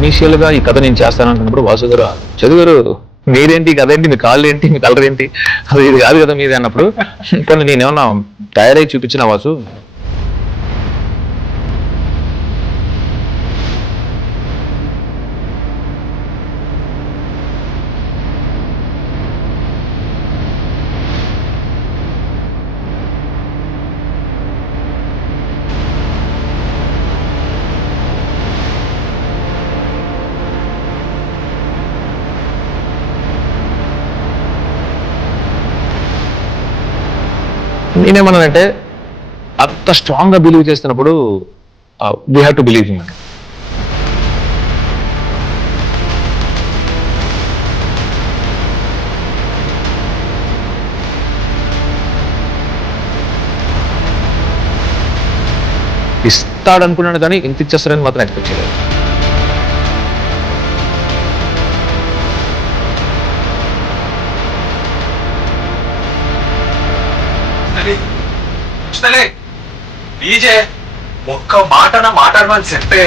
Initial గా ఈ కథ నేను చేస్తానంటున్నప్పుడు వాసు గారు చదువుగారు మీరేంటి కథ ఏంటి మీ కాళ్ళు ఏంటి మీ కలర్ ఏంటి అది ఇది కాదు కదా మీది అన్నప్పుడు కానీ నేనేమన్నా తయారై చూపించిన వాసు నేనేమన్నానంటే అంత స్ట్రాంగ్ గా బిలీవ్ చేస్తున్నప్పుడు we have to believe him. ఇస్తాడనుకున్నాను కానీ ఇంత ఇచ్చేస్తారని మాత్రం ఎక్స్పెక్ట్ చేయలేదు. ఒక్క మాటన మాట్లాడమని చెప్పే